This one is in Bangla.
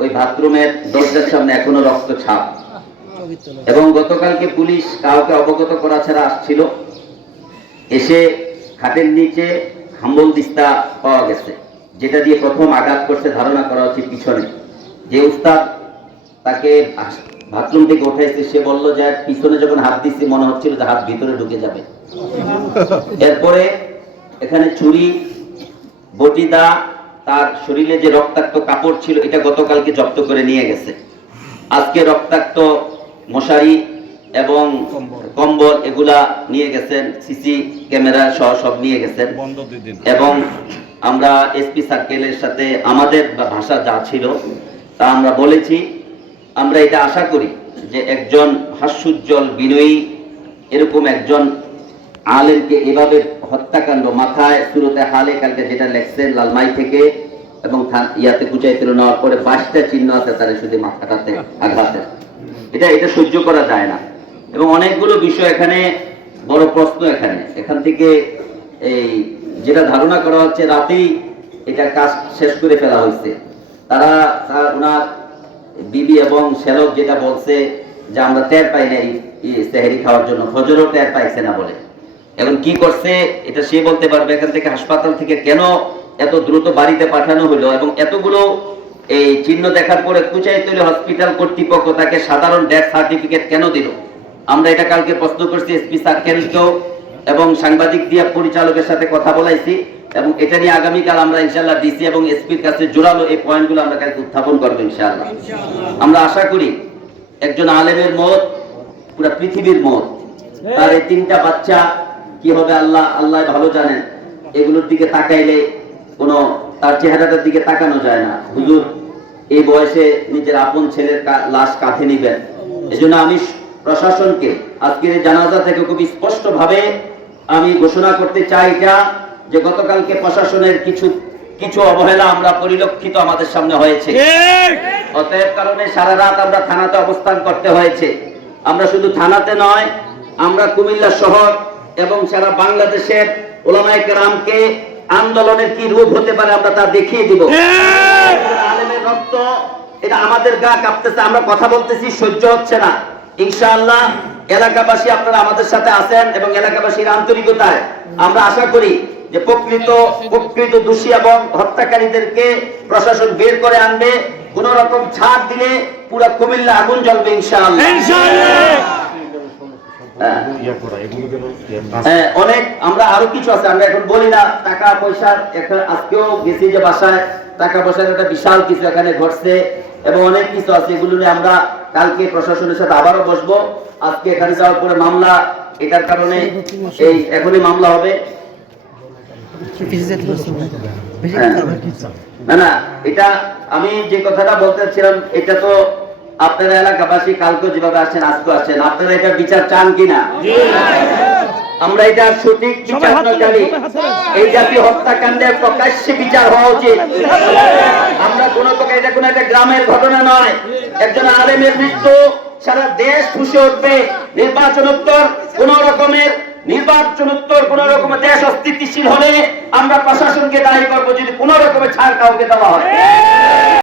ওই বাথরুমের দরজার সামনে এখনো রক্ত ছাপ। এবং গতকালকে পুলিশ কাউকে অবগত করা ছাড়া আসছিল, এসে খাটের নিচে হাম্বল দিস্তা পাওয়া গেছে, যেটা দিয়ে প্রথম আঘাত করছে ধারণা করা হচ্ছে পিছনে। যে উস্তাদ তাকে বাথরুম থেকে উঠাইছে, সে বলল যে পিছনে যখন হাত দিচ্ছি মনে হচ্ছিল যে হাত ভিতরে ঢুকে যাবে। এরপরে এখানে ছুরি, বটিদা, তার শরীরে যে রক্তাক্ত কাপড় ছিল এটা গতকালকে জব্দ করে নিয়ে গেছে। আজকে রক্তাক্ত মশারি এবং কম্বল এগুলা নিয়ে গেছেন, সিসি ক্যামেরা সহ সব নিয়ে গেছেন। এবং আমরা এসপি সার্কেলের সাথে আমাদের ভাষা যা ছিল তা আমরা বলেছি। আমরা এটা আশা করি যে একজন হাস্যোজ্জ্বল বিনয়ী এরকম একজন আলেমকে এভাবে হত্যাকাণ্ড, মাথায় শুরুতে হালে কালকে যেটা লেখছেন লালমাই থেকে এবং ইয়াতে কুচাই তুলে নেওয়ার পরে 22টা চিহ্ন আছে তার শুধু মাথাটাতে আঘাতের, এটা সহ্য করা যায় না। এবং অনেকগুলো বিষয় এখানে বড় প্রশ্ন। এখান থেকে এই যেটা ধারণা করা হচ্ছে রাতেই এটা কাজ শেষ করে ফেলা হয়েছে। তারা ওনার বিবি এবং শ্যালক যেটা বলছে যে আমরা টের পাই না সেহরি খাওয়ার জন্য, ফজরও টের পাইছে না বলে। এখন কি করছে এটা সে বলতে পারবে। এখান থেকে হাসপাতাল থেকে কেন এত দ্রুত বাড়িতে পাঠানো হলো এবং এতগুলো এই চিহ্ন দেখার পরে কুচাইতলী হসপিটাল কর্তৃপক্ষ তাকে সাধারণ ডেথ সার্টিফিকেট কেন দিল? আমরা এটা কালকে প্রশ্ন করছি এসপি সার্কেলকেও এবং সাংবাদিক দিয়া পরিচালকের সাথে কথা বলাইছি এবং এটা নিয়ে আগামীকাল আমরা ইনশাআল্লাহ ডিসি এবং এসপির কাছে জোরালো এই পয়েন্টগুলো আমরা কালকে উত্থাপন করবো ইনশাআল্লাহ। আমরা আশা করি একজন আলেমের মত পুরো পৃথিবীর মত, তার এই 3টা বাচ্চা কি হবে আল্লাহ ভালো জানেন। এগুলোর দিকে তাকাইলে কোনো তার চেহারাটার দিকে তাকানো যায় না। হুজুর এই বয়সে নিজের আপন ছেলের লাশ কাঁধে নিবেন। এজন্য আমি প্রশাসনকে আজকের জানাজা থেকে খুব স্পষ্ট ভাবে আমি ঘোষণা করতে চাই এটা যে গতকালকে প্রশাসনের কিছু অবহেলা আমরা পরিলক্ষিত আমাদের সামনে হয়েছে। অতএব কারণে সারা রাত আমরা থানাতে অবস্থান করতে হয়েছে। আমরা শুধু থানাতে নয়, আমরা কুমিল্লা শহর এবং সারা বাংলাদেশের উলামায়ে কেরামকে আন্দোলনের কি রূপ হতে পারে আমরা তা দেখিয়ে দিব। আলেমের রক্ত এটা আমাদের গা কাঁপতেছে, আমরা কথা বলতেছি, সহ্য হচ্ছে না। ইনশাআল্লাহ এলাকাবাসী আপনারা আমাদের সাথে আছেন এবং এলাকাবাসীর আন্তরিকতায় আমরা আশা করি যে প্রকৃত দোষী এবং হত্যাকারীদেরকে প্রশাসন বের করে আনবে। কোন রকম ছাড় দিলে পুরো কুমিল্লা আগুন জ্বলবে ইনশাআল্লাহ। অনেক আমরা আরো কিছু আছে, আমরা এখন বলি না। টাকা পয়সার আজকেও গেছি যে বাসায় টাকা পয়সার একটা বিশাল কিছু এখানে ঘটছে এবং অনেক কিছু আছে, এগুলো নিয়ে আমরা কালকে প্রশাসনের সাথে আবারও বসবো। আজকে এখানে যাওয়ার পরে মামলা, এটার কারণে এই এখনই মামলা হবে না। এটা আমি যে কথাটা বলতে চাচ্ছিলাম, এটা তো আপনারা এলাকাবাসী কালকে যেভাবে আসছেন আজকে আসছেন, আপনারা এটা বিচার চান কিনা? আমরা এটা সঠিক বিচার চাই। এই জাতীয় হত্যাকাণ্ডের প্রকাশ্যে বিচার হওয়া উচিত। আমরা কোনো প্রকার, এটা কোনো একটা গ্রামের ঘটনা নয়। একজন আলেমের মৃত্যু সারা দেশ ফুঁসে উঠবে। নির্বাচনোত্তর কোন রকমের দেশ অস্থিতিশীল হলে আমরা প্রশাসনকে দায়ী করবো যদি কোন রকমের ছাড় কাউকে দেওয়া হয়।